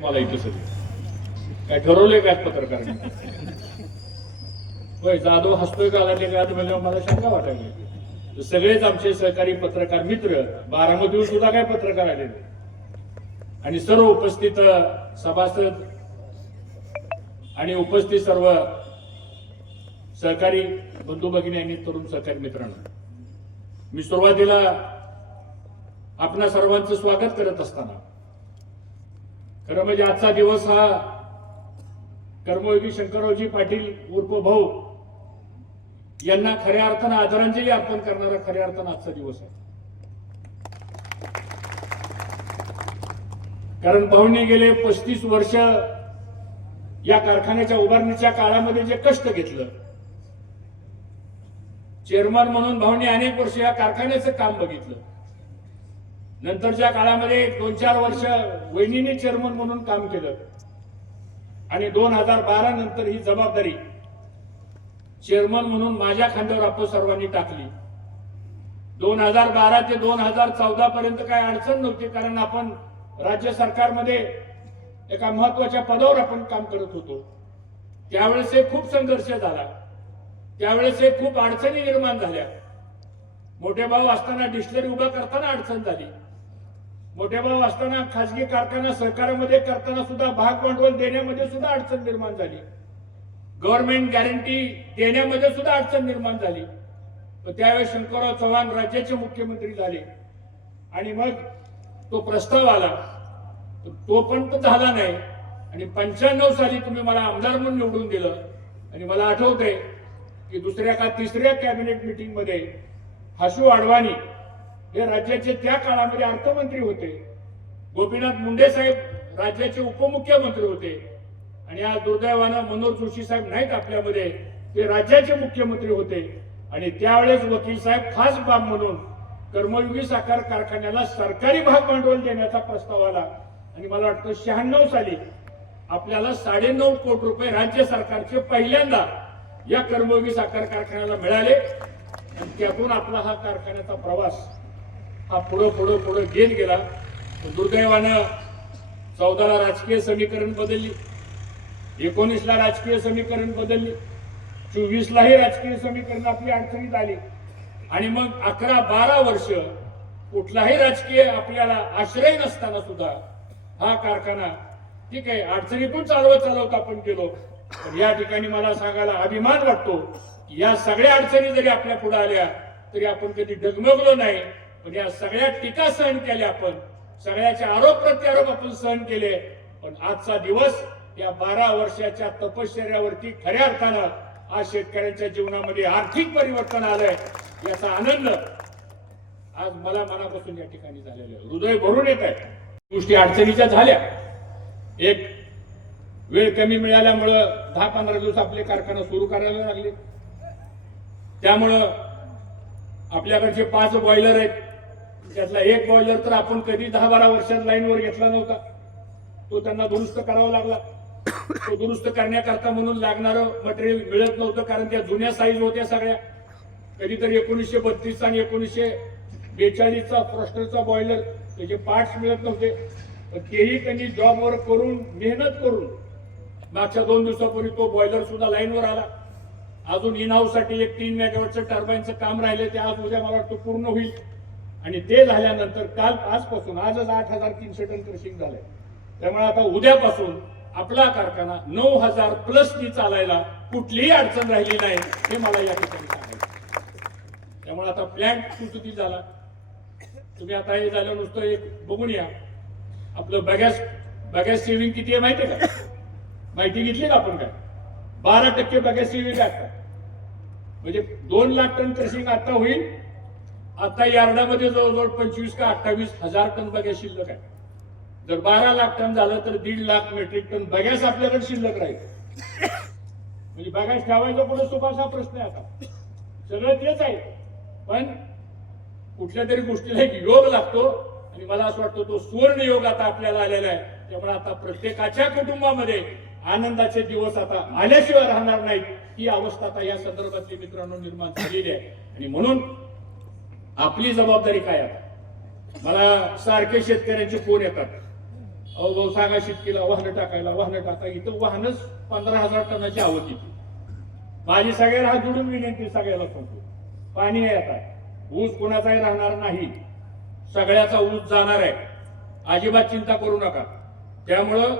मला इथं सगळं. काय ठरवलंय काय पत्रकार होय जाधव हसतोय का? आला का? म्हणजे मला शंका वाटायला सगळेच आमचे सहकारी पत्रकार मित्र बारामतीहून सुद्धा काय पत्रकार आलेले आणि सर्व उपस्थित सभासद आणि उपस्थित सर्व सहकारी बंधू भगिनी आणि तरुण सहकारी मित्रांनो मी सुरुवातीला आपणा सर्वांचं स्वागत करत असताना खरं म्हणजे आजचा दिवस हा कर्मयोगी शंकररावजी पाटील उर्फ भाऊ यांना खऱ्या अर्थानं आदरांजली अर्पण करणारा खऱ्या अर्थानं आजचा दिवस आहे. कारण भाऊंनी गेले पस्तीस वर्ष या कारखान्याच्या उभारणीच्या काळामध्ये जे कष्ट घेतलं. चेअरमन म्हणून भाऊंनी अनेक वर्ष या कारखान्याचं काम बघितलं. नंतरच्या काळामध्ये दोन चार वर्ष वहिनीने चेअरमन म्हणून काम केलं. आणि दोन हजार बारा नंतर ही जबाबदारी चेअरमन म्हणून माझ्या खांद्यावर आपण सर्वांनी टाकली. दोन हजार बारा ते दोन हजार चौदा पर्यंत काय अडचण नव्हती कारण आपण राज्य सरकारमध्ये एका महत्त्वाच्या पदावर आपण काम करत होतो. त्यावेळेस हे खूप संघर्ष झाला. त्यावेळेस हे खूप अडचणी निर्माण झाल्या. मोठे भाऊ असताना डिस्टलरी उभा करताना अडचण झाली. मोठे भाऊ असताना खासगी कारखाना सहकारामध्ये करताना सुद्धा भाग भांडवल देण्यामध्ये सुद्धा अडचण निर्माण झाली. गव्हर्नमेंट गॅरंटी देण्यामध्ये सुद्धा अडचण निर्माण झाली. तर त्यावेळेस शंकरराव चव्हाण राज्याचे मुख्यमंत्री झाले. आणि मग तो प्रस्ताव आला. तर तो पण तर झाला नाही. आणि पंच्याण्णव साली तुम्ही मला आमदार म्हणून निवडून दिलं. आणि मला आठवतंय की दुसऱ्या का तिसऱ्या कॅबिनेट मिटिंगमध्ये हशू आडवाणी अडवाणी हे राज्याचे त्या काळामध्ये अर्थमंत्री होते. गोपीनाथ मुंडे साहेब राज्याचे उपमुख्यमंत्री होते. आणि आज दुर्दैवानं मनोज जोशी साहेब नाहीत आपल्यामध्ये ते राज्याचे मुख्यमंत्री होते. आणि त्यावेळेस वकील साहेब खास बाब म्हणून कर्मयोगी साखर कारखान्याला सरकारी भाग भांडवल देण्याचा प्रस्ताव आला. आणि मला वाटतं शहाण्णव साली आपल्याला साडेनऊ कोटी रुपये राज्य सरकारचे पहिल्यांदा या कर्मयोगी साखर कारखान्याला मिळाले. आणि त्यातून आपला हा कारखान्याचा प्रवास हा पुढं पुढं पुढं घेत गेला. दुर्दैवानं चौदाला राजकीय समीकरण बदलली. एकोणीसला राजकीय समीकरण बदलली. चोवीसलाही राजकीय समीकरण आपली अडचणीत आली. आणि मग अकरा बारा वर्ष कुठलाही राजकीय आपल्याला आश्रय नसताना सुद्धा हा कारखाना ठीक आहे अडचणीतून चालवत चालवत आपण गेलो. पण या ठिकाणी मला सांगायला अभिमान वाटतो या सगळ्या अडचणी जरी आपल्या पुढे आल्या तरी आपण कधी डगमगलो नाही. पण या सगळ्या टीका सहन केल्या आपण. सगळ्याचे आरोप प्रत्यारोप आपण सहन केले. पण आजचा दिवस या बारा वर्षाच्या तपश्चर्यावरती खऱ्या अर्थानं आज शेतकऱ्यांच्या जीवनामध्ये आर्थिक परिवर्तन आलंय याचा आनंद आज मला मनापासून या ठिकाणी झालेला आहे. हृदय भरून येत आहे. गोष्टी अडचणीच्या झाल्या. एक वेळ कमी मिळाल्यामुळं दहा पंधरा दिवस आपले कारखाना सुरू करायला लागले. त्यामुळं आपल्याकडचे पाच बॉयलर आहेत. त्यातला एक बॉयलर तर आपण कधी दहा बारा वर्षात लाईनवर घेतला नव्हता. तो त्यांना दुरुस्त करावा लागला. तो दुरुस्त करण्याकरता म्हणून लागणारं मटेरियल मिळत नव्हतं कारण त्या जुन्या साईज होत्या सगळ्या. कधीतरी एकोणीसशे बत्तीसचा आणि एकोणीसशे बेचाळीसचा फ्रॉस्टरचा बॉयलर त्याचे पार्ट्स मिळत नव्हते. पण तेही त्यांनी जॉबवर करून मेहनत करून मागच्या दोन दिवसापूर्वी तो बॉयलर सुद्धा लाईनवर आला. अजून इन हाऊससाठी एक तीन मेगावॅटचं टर्बाईनचं काम राहिले ते आज उद्या मला वाटतं पूर्ण होईल. आणि ते झाल्यानंतर काल आजपासून आजच आठ हजार तीनशे टन क्रशिंग झालंय. त्यामुळे आता उद्यापासून आपला कारखाना नऊ हजार प्लस नी चालायला कुठलीही अडचण राहिली नाही हे मला या ठिकाणी सांगायचं त्यामुळे आता प्लॅन्ट सुटुती झाला. तुम्ही आता हे झालं नुसतं एक बघून या. आपलं बॅगॅस बॅगॅस सेव्हिंग किती आहे माहिती आहे का? माहिती घेतली का आपण काय? बारा टक्के बॅगॅस सेव्हिंग आहे आता. म्हणजे दोन लाख टन क्रशिंग आता होईल आता यार्डामध्ये जवळजवळ पंचवीस का अठ्ठावीस हजार टन बॅगॅस शिल्लक आहे. जर बारा लाख टन झालं तर दीड लाख मेट्रिक टन बॅगॅस आपल्याकडे शिल्लक राहील. म्हणजे बघ्यास ठेवायचा पुढे सुपासा प्रश्न आहे आता. सगळं तेच आहे. पण कुठल्या तरी गोष्टीला एक योग लागतो आणि मला असं वाटतं तो सुवर्ण योग आता आपल्याला आलेला आहे. त्यामुळे आता प्रत्येकाच्या कुटुंबामध्ये आनंदाचे दिवस आता आल्याशिवाय राहणार नाहीत. ही अवस्था आता या संदर्भातली मित्रांनो निर्माण झालेली आहे. आणि म्हणून आपली जबाबदारी काय आता? मला सारखे शेतकऱ्यांचे फोन येतात. अहो भाऊ सांगा शेतकीला वाहनं टाकायला वाहनं टाका इथं वाहनच पंधरा हजार टनाची आवक येते माझी सगळ्याला हात जोडून विनंती सगळ्याला सांगतो. पाणी आहे आता. ऊस कोणाचाही राहणार नाही. सगळ्याचा ऊस जाणार आहे. अजिबात चिंता करू नका. त्यामुळं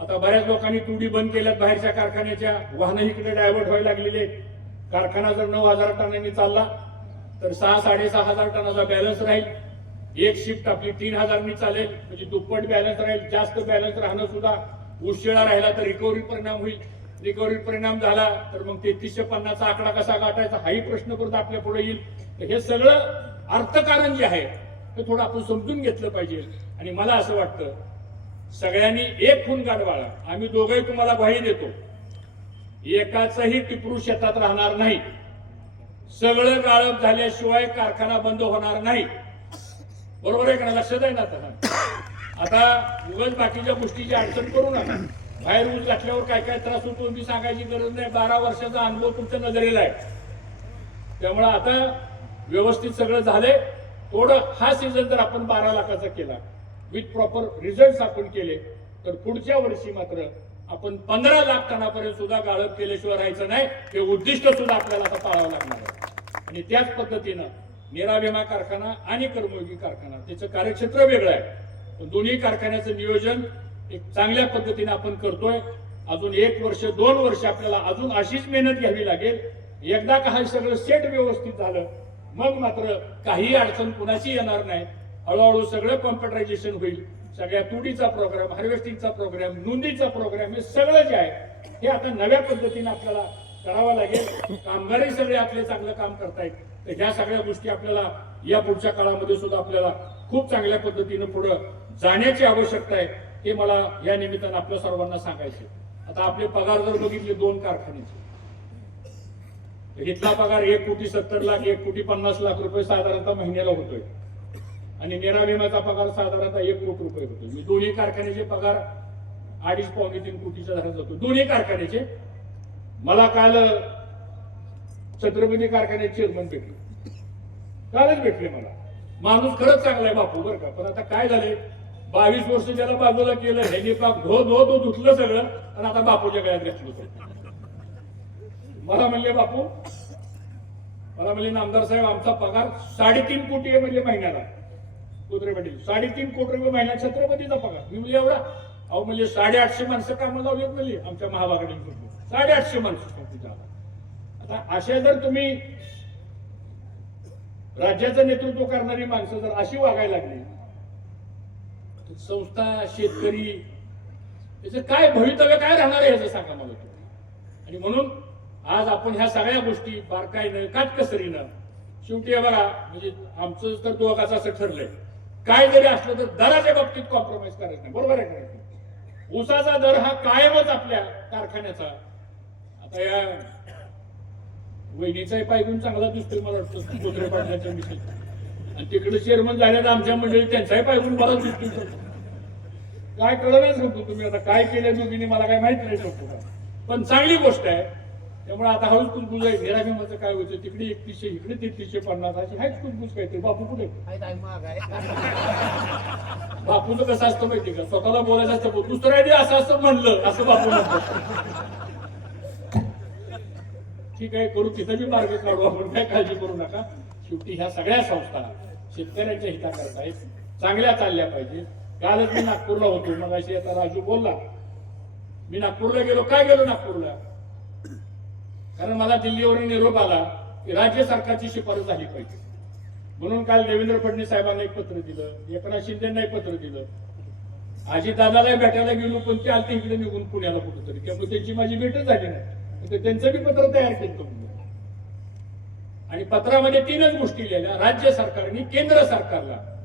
आता बऱ्याच लोकांनी तुडी बंद केल्यात बाहेरच्या कारखान्याच्या. वाहनं इकडे डायव्हर्ट व्हायला लागलेले आहेत. कारखाना जर नऊ हजार टनांनी चालला तर सहा साडेसहा हजार टनाचा बॅलन्स राहील. एक शिफ्ट आपली तीन हजारनी चालेल. म्हणजे दुप्पट बॅलन्स राहील. जास्त बॅलन्स राहणं सुद्धा उशिरा राहिला तर रिकव्हरी परिणाम होईल. रिकव्हरी परिणाम झाला तर मग तेहतीसशे पन्नासचा आकडा कसा गाठायचा हाही प्रश्न परत आपल्या पुढे येईल. तर हे सगळं अर्थकारण जे आहे ते थोडं आपण समजून घेतलं पाहिजे. आणि मला असं वाटतं सगळ्यांनी एक खून गाडवाळा आम्ही दोघंही तुम्हाला ग्वाही देतो. एकाचंही टिपरू शेतात राहणार नाही. सगळं गाळप झाल्याशिवाय कारखाना बंद होणार नाही. बरोबर आहे का लक्षात आहे ना आता? आता उगाच बाकीच्या गोष्टीची अडचण करू नका. बाहेर ऊस घातल्यावर काय काय त्रास होतो मी सांगायची गरज नाही. बारा वर्षाचा अनुभव तुमच्या नजरेला आहे. त्यामुळे आता व्यवस्थित सगळं झालंय. थोडं हा सीझन जर आपण बारा लाखाचा केला विथ प्रॉपर रिझल्ट आपण केले तर पुढच्या वर्षी मात्र आपण पंधरा लाख टनापर्यंत सुद्धा गाळप केल्याशिवाय राहायचं नाही हे उद्दिष्ट सुद्धा आपल्याला आता पाळावं लागणार आहे. आणि त्याच पद्धतीनं निराभिमा कारखाना आणि कर्मयोगी कारखाना त्याचं कार्यक्षेत्र वेगळं आहे. पण दोन्ही कारखान्याचं नियोजन एक चांगल्या पद्धतीने आपण करतोय. अजून एक वर्ष दोन वर्ष आपल्याला अजून अशीच मेहनत घ्यावी लागेल. एकदा का हे सगळं सेट व्यवस्थित झालं मग मात्र काही अडचण कुणाची येणार नाही. हळूहळू सगळं कॉम्प्युटरायझेशन होईल. सगळ्या तुडीचा प्रोग्राम हार्वेस्टिंगचा प्रोग्राम नोंदीचा प्रोग्राम हे सगळं जे आहे हे आता नव्या पद्धतीने आपल्याला करावं लागेल. कामगारही सगळे आपले चांगलं काम करतायत. तर ह्या सगळ्या गोष्टी आपल्याला या पुढच्या काळामध्ये सुद्धा आपल्याला खूप चांगल्या पद्धतीनं पुढं जाण्याची आवश्यकता आहे हे मला या निमित्तानं आपल्या सर्वांना सांगायचे आता आपले पगार जर बघितले दोन कारखान्याचे. इथला पगार एक कोटी सत्तर लाख एक कोटी पन्नास लाख रुपये साधारणतः महिन्याला होतोय. आणि नेरा विम्याचा पगार साधारणतः एक कोटी रुपये होतो. मी दोन्ही कारखान्याचे पगार अडीच पावणे तीन कोटीच्या दरात जातो. दोन्ही कारखान्याचे. मला काल छत्रपती कारखान्याचे चेअरमन भेटले. कालच भेटले मला. माणूस खरंच चांगला आहे बापू बरं का. पण आता काय झालंय? बावीस वर्ष ज्याला बाजूला केलं ह्यानी पाप धो धो धो धुतलं सगळं आणि आता बापूच्या गळ्यात घेतलं मला म्हणले बापू मला म्हणले नामदार साहेब आमचा पगार साडेतीन कोटी आहे म्हणजे महिन्याला. कुत्रे पाटील. साडेतीन कोटी रुपये महिना छत्रपतीचा पगार. मी म्हणजे एवढा. अहो म्हणजे साडेआठशे माणसं कामाला येत म्हणजे आमच्या महाभागाने साडेआठशे माणसं संस्थेच्या आता अशा जर तुम्ही राज्याचं नेतृत्व करणारी माणसं जर अशी वागायला लागली संस्था शेतकरी याचं काय भवितव्य काय राहणार आहे याचं सांगा मला तुम्ही. आणि म्हणून आज आपण ह्या सगळ्या गोष्टी बारकाईनं काटकसरीनं शेवटी बघा म्हणजे आमचं तर दोघाचं असं ठरलंय. काय जरी असलं तर दराच्या बाबतीत कॉम्प्रोमाइज करायचं नाही. बरोबर आहे करायचं ऊसाचा दर हा कायमच आपल्या कारखान्याचा. आता या वहिनीचाही पायगुण चांगला दिसतोय मला वाटतं. कुत्रे पाडण्याच्या विषयी आणि तिकडे चेअरमन झाल्यात आमच्या मंडळी त्यांचाही पायगुण मला दिसतोय. काय कळलं नाही सांगतो तुम्ही आता काय केलं दोघींनी मला काय माहीत नाही सांगतो पण चांगली गोष्ट आहे. त्यामुळे आता हळूच कुसबुज आहे निराभिमाचं काय होतं? तिकडे एकतीसशे इकडे तेहतीसशे पन्नास अशी हाच कुसबुज काहीतरी. बापू कुठे बापूचं कसं असतं माहिती का? स्वतःला बोलायचं असतं दुसऱ्या दिवशी असं असं म्हणलं. असं बापू म्हणतो ठीक आहे करू. तिथं बी मार्ग काढू आपण. काय काळजी करू नका. शेवटी ह्या सगळ्या संस्था शेतकऱ्यांच्या हिताकरता आहेत. चांगल्या चालल्या पाहिजे. कालच मी नागपूरला होतो. मग अशी आता राजू बोलला. मी नागपूरला गेलो. काय गेलो नागपूरला? कारण मला दिल्लीवरून निरोप आला की राज्य सरकारची शिफारस झाली पाहिजे. म्हणून काल देवेंद्र फडणवीस साहेबांना एक पत्र दिलं एकनाथ शिंदेना एक पत्र दिलं. आजी दादाला भेटायला गेलो पण ते आलते इकडे निघून पुण्याला कुठेतरी. त्यामुळे त्यांची माझी भेटच झाली नाही. तर त्यांचं मी पत्र तयार केलं आणि पत्रामध्ये तीनच गोष्टी लिहिल्या. राज्य सरकारने केंद्र सरकारला.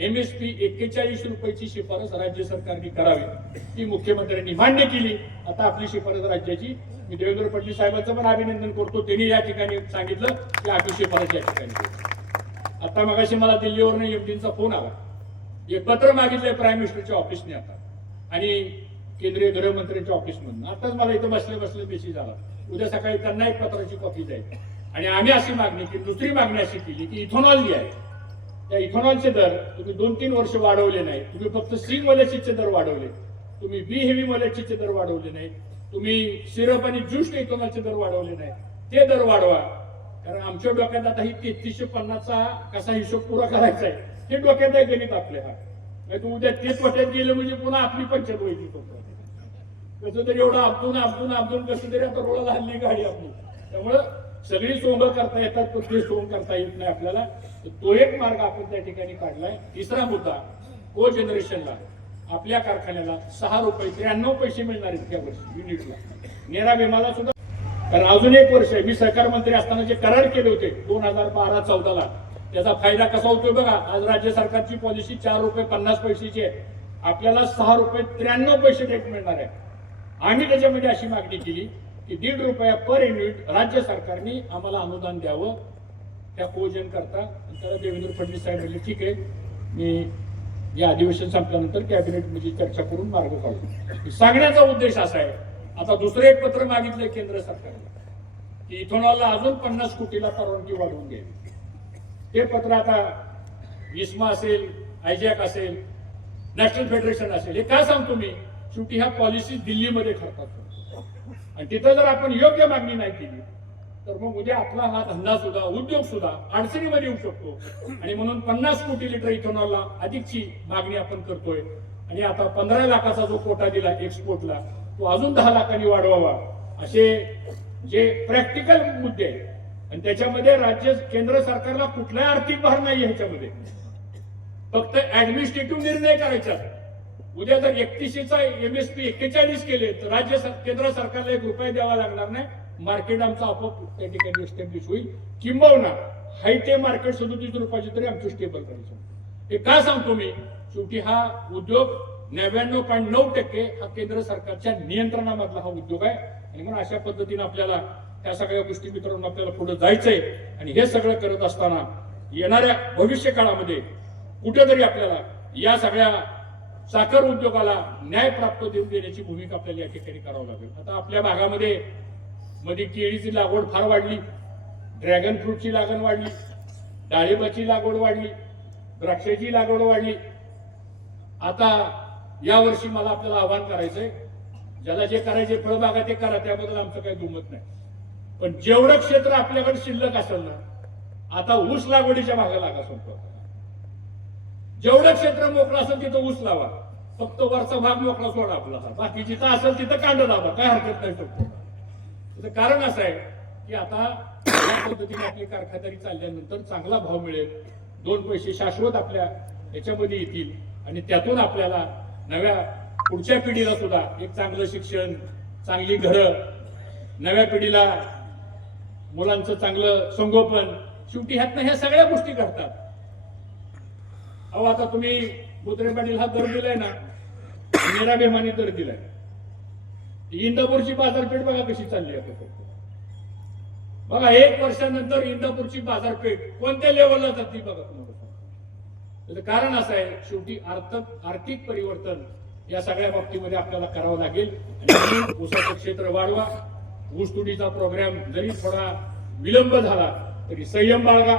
एमएसपी एक्केचाळीस रुपयाची शिफारस राज्य सरकारने करावी. ती मुख्यमंत्र्यांनी मान्य केली. आता आपली शिफारस राज्याची. मी देवेंद्र फडणवीस साहेबांचं पण अभिनंदन करतो. त्यांनी या ठिकाणी सांगितलं की आपली शिफारस या ठिकाणी आता मगाशी मला दिल्लीवरून एमडींचा फोन आला. एक पत्र मागितलंय प्राईम मिनिस्टरच्या ऑफिसने आता. आणि केंद्रीय गृहमंत्र्यांच्या ऑफिसमधून. आताच मला इथं बसले बसले मेसेज आला. उद्या सकाळी त्यांना एक पत्राची कॉपी जाईल आणि आम्ही अशी मागणी की दुसरी मागणी अशी केली की इथोनॉल जे आहे त्या इथेनॉलचे दर तुम्ही दोन तीन वर्ष वाढवले नाही. तुम्ही फक्त सी मोलॅसिसचे दर वाढवले. तुम्ही बी हेवी मोलॅसिसचे दर वाढवले नाही. तुम्ही सिरप आणि ज्यूस इथेनॉलचे दर वाढवले नाही. ते दर वाढवा. कारण आमच्या डोक्यात आता ही तेहतीसशे पन्नासचा कसा हिशोब पुरा करायचा आहे ते डोक्यात आहे गणित आपले हा नाही तू उद्या तेच वाट्यात गेलं म्हणजे पुन्हा आपली पंचायत होईल कसं तरी एवढं आपटून आपटून आपटून कसं तरी आता रोडाला हल्ली गाडी आपली. त्यामुळं सगळी सोंग करता येतात कुठली सोंग करता येत नाही आपल्याला. तो एक मार्ग आपण त्या ठिकाणी काढलाय. तिसरा मुद्दा को जनरेशनला आपल्या कारखान्याला सहा रुपये त्र्याण्णव पैसे मिळणार आहेत त्या वर्षी युनिटला नेरा विमाला सुद्धा. कारण अजून एक वर्ष मी सहकार मंत्री असताना जे करार केले होते दोन हजार बारा चौदाला त्याचा फायदा कसा होतोय बघा. आज राज्य सरकारची पॉलिसी चार रुपये पन्नास पैशाची आहे. आपल्याला सहा रुपये त्र्याण्णव पैसे रेट मिळणार आहे. आम्ही त्याच्यामध्ये अशी मागणी केली. की दीड रुपया पर युनिट राज्य सरकारने आम्हाला अनुदान द्यावं. त्या पोजन करता. त्याला देवेंद्र फडणवीस साहेब म्हणले ठीक आहे. मी या अधिवेशन संपल्यानंतर कॅबिनेट म्हणजे चर्चा करून मार्ग काढू. सांगण्याचा उद्देश असा आहे. आता दुसरं एक पत्र मागितलं केंद्र सरकारने की इथोनॉलला अजून पन्नास कोटीला परवानगी वाढवून घ्यावी. ते पत्र आता इस्मा असेल आयजॅक असेल नॅशनल फेडरेशन असेल हे काय सांगतो मी? शेवटी ह्या पॉलिसी दिल्लीमध्ये ठरतात. आणि तिथं जर आपण योग्य मागणी नाही केली तर मग उद्या आपला हा धंदा सुद्धा उद्योग सुद्धा अडचणीमध्ये येऊ शकतो. आणि म्हणून पन्नास कोटी लिटर इथेनॉलला अधिकची मागणी आपण करतोय. आणि आता पंधरा लाखाचा जो कोटा दिला एक्सपोर्टला तो अजून दहा लाखांनी वाढवावा. असे जे प्रॅक्टिकल मुद्दे आहेत. आणि त्याच्यामध्ये राज्य केंद्र सरकारला कुठलाही आर्थिक भार नाही ह्याच्यामध्ये. फक्त ऍडमिनिस्ट्रेटिव्ह निर्णय करायचा. उद्या जर एकतीसशेचा एमएसपी एक्केचाळीस केले तर राज्य केंद्र सरकारला एक रुपये द्यावा लागणार नाही. मार्केट आमचा आपोआप त्या ठिकाणी एस्टॅब्लिश होईल. किंबहुना हाय ते मार्केट सदोतीस रुपयाचे तरी आमची स्टेबल करायचं हे का सांगतो मी? शेवटी हा उद्योग नव्याण्णव पॉईंट नऊ टक्के हा केंद्र सरकारच्या नियंत्रणामधला हा उद्योग आहे. आणि म्हणून अशा पद्धतीने आपल्याला त्या सगळ्या गोष्टी मित्रांनो आपल्याला पुढे जायचंय. आणि हे सगळं करत असताना येणाऱ्या भविष्य काळामध्ये कुठेतरी आपल्याला या सगळ्या साखर उद्योगाला न्याय प्राप्त देऊन देण्याची भूमिका आपल्याला या ठिकाणी करावं लागेल. आता आपल्या भागामध्ये मध्ये केळीची लागवड फार वाढली ड्रॅगन फ्रूटची लागण वाढली डाळिंबाची लागवड वाढली द्राक्षाची लागवड वाढली. आता यावर्षी मला आपल्याला आव्हान करायचंय ज्याला जे करायचे फळबागा ते करा त्याबद्दल आमचं काही दुमत नाही. पण जेवढं क्षेत्र आपल्याकडे शिल्लक असेल ना आता ऊस लागवडीच्या भागाला लागा संपर्क जेवढं क्षेत्र मोकळं असेल तिथं ऊस लावा. फक्त वरचा भाग मोकळा सोडा आपला बाकी जिथं असेल तिथं कांड लावा. काय हरकत नाही फक्त. त्याचं कारण असं आहे की आता या पद्धतीने आपली कारखानदारी चालल्यानंतर चांगला भाव मिळेल. दोन पैसे शाश्वत आपल्या याच्यामध्ये येतील. आणि त्यातून आपल्याला नव्या पुढच्या पिढीला सुद्धा एक चांगलं शिक्षण चांगली घरं नव्या पिढीला मुलांचं चांगलं संगोपन शेवटी ह्यातनं ह्या सगळ्या गोष्टी घडतात. अहो आता तुम्ही बुत्रे पाटील हा दर दिलाय ना मेरा बेमानी दर दिलाय. इंदापूरची बाजारपेठ बघा कशी चालली आता फक्त. बघा एक वर्षानंतर इंदापूरची बाजारपेठ कोणत्या लेवलला जाते बघा तुम्हाला त्याचं कारण असं आहे शेवटी आर्थिक आर्थिक परिवर्तन या सगळ्या बाबतीमध्ये आपल्याला करावं लागेल. आणि ऊसाचं क्षेत्र वाढवा. ऊसतुडीचा प्रोग्राम जरी थोडा विलंब झाला तरी संयम बाळगा.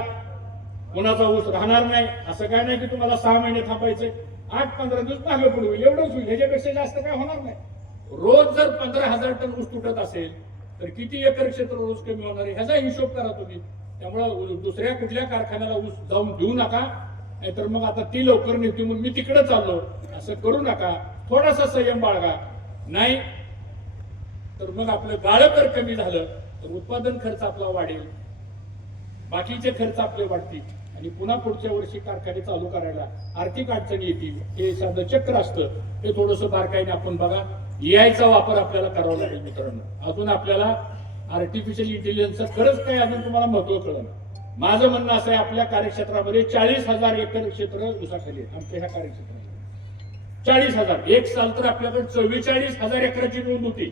कोणाचा ऊस राहणार नाही असं काय नाही की तुम्हाला सहा महिने थांबायचे आठ पंधरा दिवस मागे पुढे होईल एवढंच होईल ह्याच्यापेक्षा जास्त काय होणार नाही. रोज जर पंधरा हजार टन ऊस तुटत असेल तर किती एकर क्षेत्र रोज कमी होणार आहे ह्याचा हिशोब करा तुम्ही. त्यामुळं दुसऱ्या कुठल्या कारखान्याला ऊस जाऊन देऊ नका नाहीतर मग आता ती लवकर नेते मग मी तिकडे चाललो असं करू नका. थोडासा संयम बाळगा. नाही तर मग आपलं गाळं जर कमी झालं तर उत्पादन खर्च आपला वाढेल. बाकीचे खर्च आपले वाढतील. आणि पुन्हा पुढच्या वर्षी कारखाने चालू करायला आर्थिक अडचणी येतील हे साधं चक्र असतं. हे थोडंसं बारकाईने आपण बघा. चा वापर आपल्याला करावा लागेल मित्रांनो. अजून आपल्याला आर्टिफिशियल इंटेलिजन्सचं खरंच काही अजून तुम्हाला महत्त्व कळलं माझं म्हणणं असं आहे आपल्या कार्यक्षेत्रामध्ये चाळीस हजार एकर क्षेत्र उसाखाली आमच्या ह्या कार्यक्षेत्रामध्ये. चाळीस हजार. एक साल तर आपल्याकडे चव्वेचाळीस हजार एकराची नोंद होती.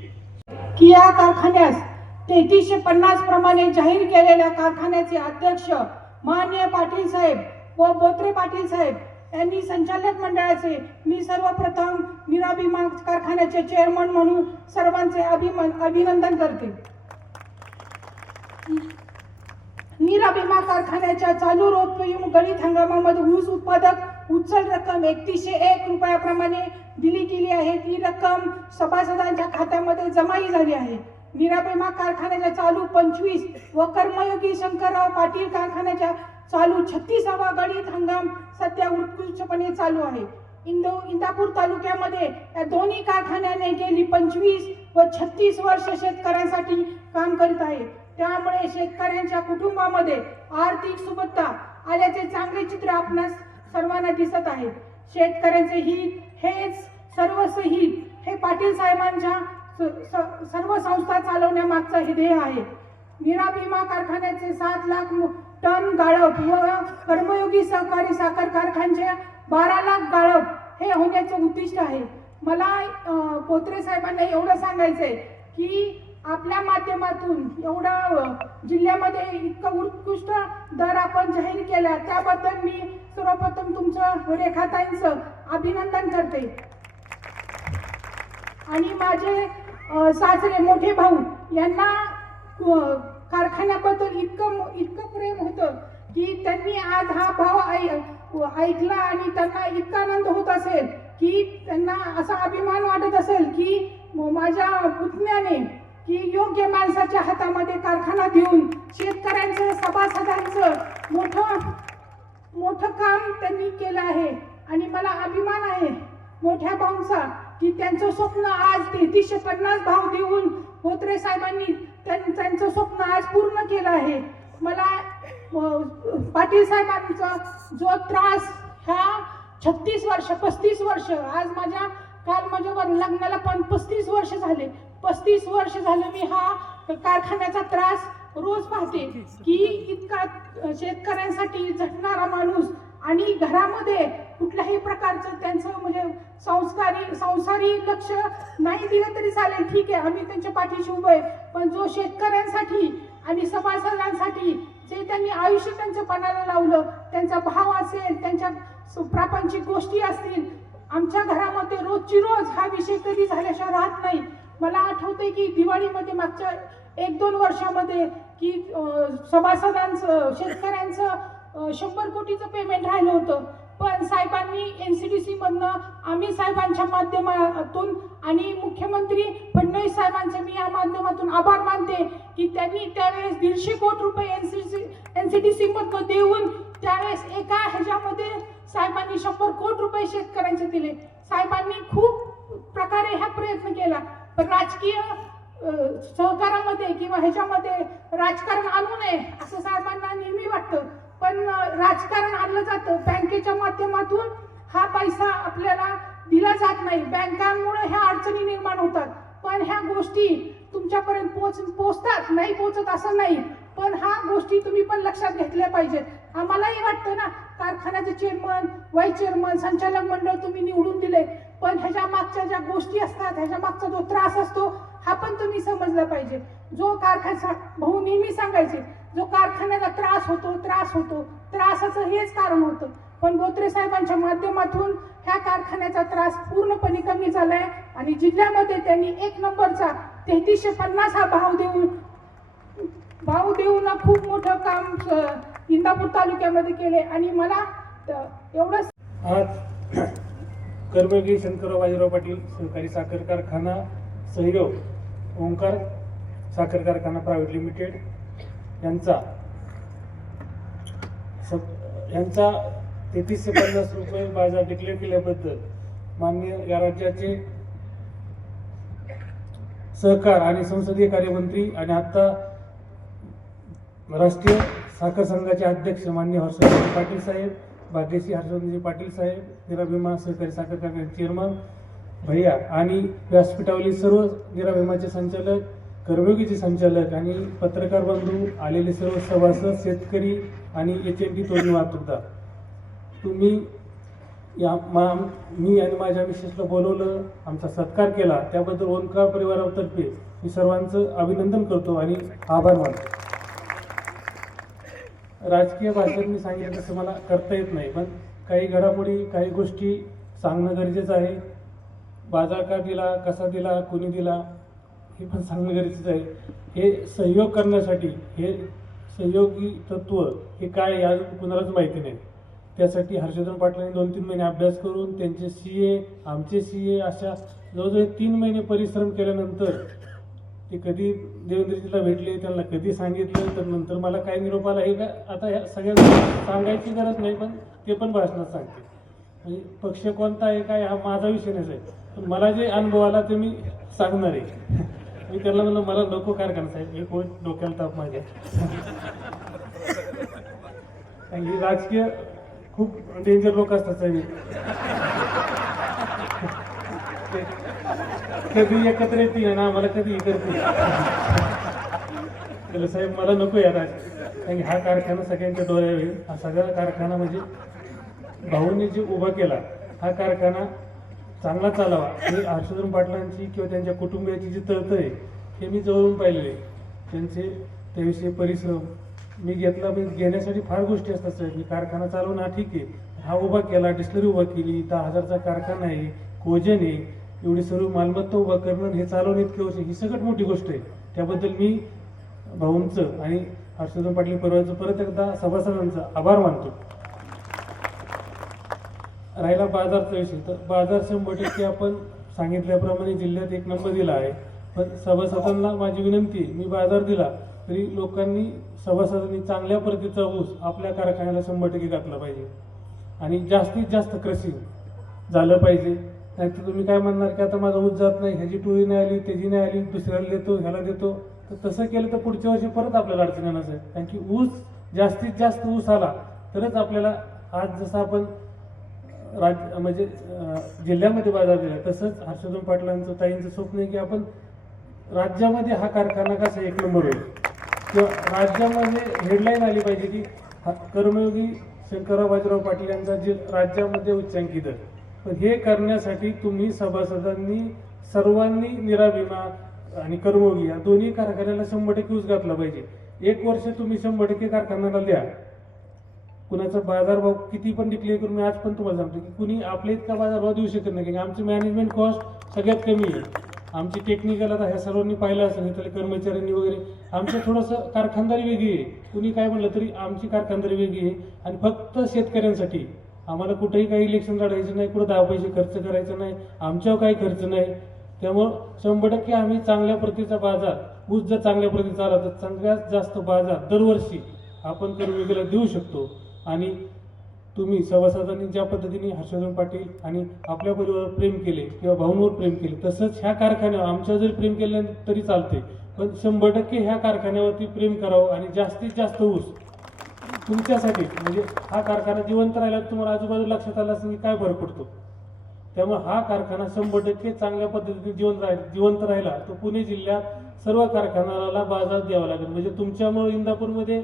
की या कारखान्यास तेहतीसशे पन्नास प्रमाणे जाहीर केलेल्या कारखान्याचे अध्यक्ष मान्य पाटील साहेब व बोत्रे पाटील साहेब यांनी संचालक मंडळाचे मी सर्वप्रथम मीरा कारखान्याचे चेअरमन म्हणून सर्वांचे अभिमन अभिनंदन करते. नीरा कारखान्याच्या चालू रोपयुम गळीत हंगामामध्ये ऊस उत्पादक उचल रक्कम एकतीसशे एक रुपयाप्रमाणे दिली गेली आहे. ती रक्कम सभासदांच्या खात्यामध्ये जमाही झाली आहे. निराप्रेमा कारखान्याच्या चालू पंचवीस व कर्मयोगी शंकरराव पाटील कारखान्याच्या चालू छत्तीसावा गळीत हंगाम सध्या उत्कृष्टपणे चालू आहे. इंदो इंदापूर तालुक्यामध्ये या दोन्ही कारखान्याने गेली पंचवीस व छत्तीस वर्ष शेतकऱ्यांसाठी काम करीत आहे. त्यामुळे शेतकऱ्यांच्या कुटुंबामध्ये आर्थिक सुबत्ता आल्याचे चांगले चित्र आपणास सर्वांना दिसत आहे. शेतकऱ्यांचे हित हेच सर्वस्व हित. हे पाटील साहेबांच्या सर्व संस्था चालवण्यामागचा हे ध्येय आहे. मीरा भीमा कारखान्याचे सात लाख टन गाळप व कर्मयोगी सहकारी साखर कारखान्याचे बारा लाख गाळप हे होण्याचे उद्दिष्ट आहे. मला पोत्रे साहेबांना एवढं सांगायचंय की आपल्या माध्यमातून एवढं जिल्ह्यामध्ये इतकं उत्कृष्ट दर आपण जाहीर केला त्याबद्दल मी सर्वप्रथम तुमचं रेखाताईंचं अभिनंदन करते. आणि माझे सासरे मोठे भाऊ यांना कारखान्याबद्दल इतकं मो- इतकं प्रेम होतं की त्यांनी आज हा भाव ऐ- ऐकला आणि त्यांना इतका आनंद होत असेल की त्यांना असा अभिमान वाटत असेल की माझ्या पुतण्याने की योग्य माणसाच्या हातामध्ये कारखाना देऊन शेतकऱ्यांचं सभासदांचं मोठं मोठं काम त्यांनी केलं आहे. आणि मला अभिमान आहे मोठ्या भाऊंचा. की त्यांचं स्वप्न आज तेहतीसशे पन्नास भाव देऊन होत्रे साहेबांनी त्यां- त्यांचं स्वप्न आज पूर्ण केलं आहे. मला पाटील साहेबांचा जो त्रास ह्या छत्तीस वर्ष पस्तीस वर्ष आज माझ्या काल माझ्या वर- लग्नाला पण पस्तीस वर्ष झाले. पस्तीस वर्ष झालं मी हा कारखान्याचा त्रास रोज पाहते की इतका शेतकऱ्यांसाठी झटणारा माणूस आणि घरामध्ये कुठल्याही प्रकारचं त्यांचं म्हणजे संस्कारी संसारी लक्ष नाही दिलं तरी चालेल ठीक आहे आम्ही त्यांच्या पाठीशी उभे आहे. पण जो शेतकऱ्यांसाठी आणि सभासदांसाठी जे त्यांनी आयुष्य त्यांचं पणाला लावलं त्यांचा भाव असेल त्यांच्या प्रापंचिक गोष्टी असतील आमच्या घरामध्ये रोजची रोज हा विषय कधी झाल्याशिवाय राहत नाही मला आठवते की दिवाळीमध्ये मागच्या एक दोन वर्षामध्ये की सभासदांचं शेतकऱ्यांचं शंभर कोटीचं पेमेंट राहिलं होतं. पण साहेबांनी एन सी डी सीमधनं आम्ही साहेबांच्या माध्यमातून आणि मुख्यमंत्री फडणवीस साहेबांचे मी या माध्यमातून आभार मानते की त्यांनी त्यावेळेस दीडशे कोटी रुपये N C C N C D सीमधनं देऊन त्यावेळेस एका ह्याच्यामध्ये साहेबांनी शंभर कोटी रुपये शेतकऱ्यांचे दिले. साहेबांनी खूप प्रकारे हा प्रयत्न केला. पण राजकीय सहकारामध्ये किंवा ह्याच्यामध्ये राजकारण आणू नये असं साहेबांना नेहमी वाटतं. पण राजकारण आणलं जातं. बँकेच्या माध्यमातून हा पैसा आपल्याला दिला जात नाही. बँकांमुळे ह्या अडचणी निर्माण होतात. पण ह्या गोष्टी तुमच्यापर्यंत पोच पोचतात. नाही पोचत असं नाही. पण ह्या गोष्टी तुम्ही पण लक्षात घेतल्या पाहिजेत. आम्हालाही वाटतं ना कारखान्याचे चेअरमन वाईस चेअरमन संचालक मंडळ तुम्ही निवडून दिले. पण ह्याच्या मागच्या ज्या गोष्टी असतात ह्याच्या मागचा जो त्रास असतो हा पण तुम्ही समजला पाहिजे. जो कारखाना भाऊ नेहमी सांगायचे जो कारखान्याला त्रास होतो त्रास होतो. त्रासाचं हेच कारण होतं. पण बोत्रे साहेबांच्या माध्यमातून ह्या कारखान्याचा त्रास पूर्णपणे कमी झालाय आणि जिल्ह्यामध्ये त्यांनी एक नंबरचा तेहतीसशे पन्नास हा भाव देऊन भाव देऊन खूप मोठं काम इंदापूर तालुक्यामध्ये केले आणि मला एवढंच आज कर्मयोगी शंकरराव बाजीराव पाटील सहकारी साखर कारखाना सहयोग ओंकार साखर कारखाना प्रायव्हेट लिमिटेड यांचा यांचा तेहतीसशे पन्नास रुपये बाजार डिक्लेअर केल्याबद्दल माननीय या राज्याचे सहकार आणि संसदीय कार्यमंत्री आणि आता राष्ट्रीय साखर संघाचे अध्यक्ष मान्य हर्षवर्धन पाटील साहेब भाग्यश्री हर्षवर्धनजी पाटील साहेब निराभिमा सहकारी साखर कारखान्याचे चेअरमन भैया आणि व्यासपीठावरील सर्व निराभिमाचे संचालक कर्मयोगीचे संचालक आणि पत्रकार बंधू आलेले सर्व सभासद शेतकरी आणि एच एम टी तोडणी वाहतूकदार. तुम्ही या मा मी आणि माझ्या मिसेसला बोलवलं आमचा सत्कार केला. त्याबद्दल ओंकार परिवारातर्फे मी सर्वांचं अभिनंदन करतो आणि आभार मानतो. राजकीय भाषेत मी सांगितलं तसं मला करता येत नाही पण काही घडामोडी काही गोष्टी सांगणं गरजेचं आहे. बाजार का दिला कसा दिला कोणी दिला हे पण सांगणं गरजेचं आहे. हे सहयोग करण्यासाठी हे सहयोगी तत्व हे काय या अजून कुणालाच माहिती नाही. त्यासाठी हर्षवर्धन पाटलांनी दोन तीन महिने अभ्यास करून त्यांचे सी ए आमचे सी ए अशा जवळजवळ तीन महिने परिश्रम केल्यानंतर ते कधी देवेंद्रजीला भेटले त्यांना कधी सांगितलं तर नंतर मला काय निरोप आला. हे का आता ह्या सगळ्यांना सांगायची गरज नाही पण ते पण भाषणात सांगते म्हणजे पक्ष कोणता आहे काय हा माझा विषय नाही आहे पण मला जे अनुभव आला ते मी सांगणार आहे. मी त्यांना म्हणलं मला नको कारखाना साहेब एक कोण? डोक्याला ताप माझ्या ही राजकीय खूप डेंजर लोक असतात साहेब. ते कधी एकत्र येतील ना आम्हाला कधी हे करतील. त्याला साहेब मला नको या राज कारण हा कारखाना सगळ्यांच्या डोळ्या होईल हा सगळा कारखाना म्हणजे भाऊने जे उभा केला हा कारखाना चांगला चालावा. हे हर्षवर्धन पाटलांची किंवा त्यांच्या कुटुंबियाची जी तळतळ आहे हे मी जवळून पाहिलेले आहे. त्यांचे त्याविषयी परिश्रम मी घेतला म्हणजे घेण्यासाठी फार गोष्टी असतात साहेब मी कारखाना चालवून हा ठीक आहे. हा उभा केला डिस्टरी उभा केली दहा हजारचा कारखाना आहे कोजन आहे एवढी सर्व मालमत्ता उभा करणं हे चालवणं इतके वर्ष ही सगळ्यात मोठी गोष्ट आहे. त्याबद्दल मी भाऊंचं आणि हर्षधन पाटील परिवाराचं परत एकदा सभासदांचा आभार मानतो. राहिला बाजारचा विषय तर बाजार शंभर टक्के आपण सांगितल्याप्रमाणे जिल्ह्यात एक नंबर दिला आहे. पण सभासदांना माझी विनंती मी बाजार दिला तरी लोकांनी सभासदांनी चांगल्या प्रतीचा ऊस आपल्या कारखान्याला शंभर टक्के घातला पाहिजे. आणि जास्तीत जास्त कृषी झालं पाहिजे. नाहीतर तुम्ही काय म्हणणार की आता माझा ऊस जात नाही ह्याची टोळी नाही आली त्याची नाही आली दुसऱ्याला देतो ह्याला देतो. तर तसं केलं तर पुढच्या वर्षी परत आपल्याला अडचण येणार आहे कारण की ऊस जास्तीत जास्त ऊस आला तरच आपल्याला आज जसं आपण राज म्हणजे जिल्ह्यामध्ये बाजार दिला. तसंच हर्षवर्धन पाटलांचं ताईंचं स्वप्न आहे की आपण राज्यामध्ये हा कारखाना कसा एक नंबर होईल? किंवा राज्यामध्ये हेडलाईन आली पाहिजे की हा कर्मयोगी शंकरराव बाजीराव पाटील यांचा जे राज्यामध्ये उच्चांकित पण हे करण्यासाठी तुम्ही सभासदांनी सर्वांनी निराभिमा आणि कर्मयोगी या दोन्ही कारखान्याला शंभर टक्के ऊस घातला पाहिजे. एक वर्ष तुम्ही शंभर टक्के कारखान्याला द्या. कुणाचा बाजारभाव किती पण डिक्लेअर करून मी आज पण तुम्हाला सांगतो की कुणी आपल्या इतका बाजारभाव देऊ शकत नाही कारण आमची मॅनेजमेंट कॉस्ट सगळ्यात कमी आहे. आमची टेक्निकल आता ह्या सर्वांनी पाहिलं असेल त्याला कर्मचाऱ्यांनी वगैरे. आमचं थोडंसं कारखानदारी वेगळी आहे. कुणी काय म्हणलं तरी आमची कारखानदारी वेगळी आहे. आणि फक्त शेतकऱ्यांसाठी आम्हाला कुठेही काही इलेक्शन लढायचं नाही कुठं दहा पैसे खर्च करायचं नाही आमच्यावर काही खर्च नाही. त्यामुळं शंभर टक्के आम्ही चांगल्या प्रतीचा बाजार ऊस जर चांगल्या प्रतीचा आला तर सगळ्यात जास्त बाजार दरवर्षी आपण कर्मयोगीला देऊ शकतो. आणि तुम्ही सभासदांनी ज्या पद्धतीने हर्षवर्धन पाटील आणि आपल्या परिवारावर प्रेम केले किंवा भाऊंवर प्रेम केले तसंच ह्या कारखान्यावर आमच्या जरी प्रेम केलं तरी चालते पण शंभर टक्के ह्या कारखान्यावरती प्रेम करावं आणि जास्तीत जास्त ऊस तुमच्यासाठी म्हणजे हा कारखाना जिवंत राहिला तुम्हाला आजूबाजूला लक्षात आलं असेल की काय फरक पडतो. त्यामुळे हा कारखाना शंभर टक्के चांगल्या पद्धतीने जिवंत राहील जिवंत राहिला तर पुणे जिल्ह्यात सर्व कारखान्याला बाजार द्यावा लागेल. म्हणजे तुमच्यामुळे इंदापूरमध्ये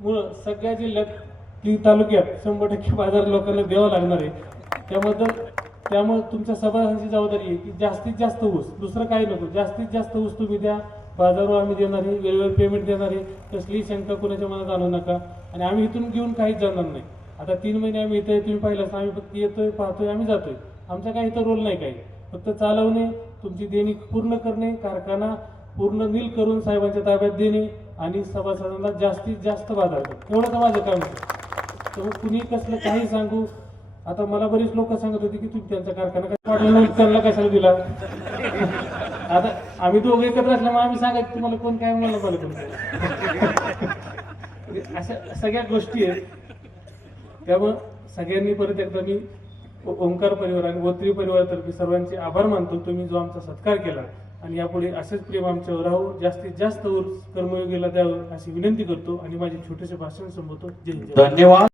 मुळं सगळ्या जिल्ह्यात ती तालुक्यात शंभर टक्के बाजार लोकांना द्यावा लागणार आहे. त्याबद्दल त्यामुळे तुमच्या सभासदांची जबाबदारी आहे की जास्तीत जास्त ऊस दुसरं काही नको. जास्तीत जास्त ऊस तुम्ही द्या बाजारवर आम्ही देणार आहे वेळेवर पेमेंट देणार आहे. कसलीही शंका कोणाच्या मनात आणू नका. आणि आम्ही इथून घेऊन काहीच जाणार नाही. आता तीन महिने आम्ही इथे तुम्ही पाहिलं असं आम्ही फक्त येतोय पाहतोय आम्ही जातोय. आमचा काही इथं रोल नाही काही. फक्त चालवणे तुमची देणी पूर्ण करणे कारखाना पूर्ण नील करून साहेबांच्या ताब्यात देणे आणि सभासदांना जास्तीत जास्त बाजार करणे. एवढं तर माझं काम आहे. हो, तर कुणी कसलं काही सांगू आता मला बरीच लोक सांगत होते की तुम्ही त्यांचा कारखाना काय वाटलं त्यांना कशाला दिला? आता आम्ही दोघं एकत्र असल्यामुळे आम्ही सांगायचं तुम्हाला कोण काय म्हणलं मला कोण म्हणजे अशा सगळ्या गोष्टी आहेत. त्यामुळं सगळ्यांनी परत एकदा मी ओंकार परिवार आणि गोत्री परिवारातर्फे सर्वांचे आभार मानतो. तुम्ही जो आमचा सत्कार केला आणि यापुढे असेच प्रेम आमच्यावर राहू जास्तीत जास्त कर्मयोगीला द्यावं अशी विनंती करतो आणि माझे छोटेसे भाषण संबोधतो जय धन्यवाद.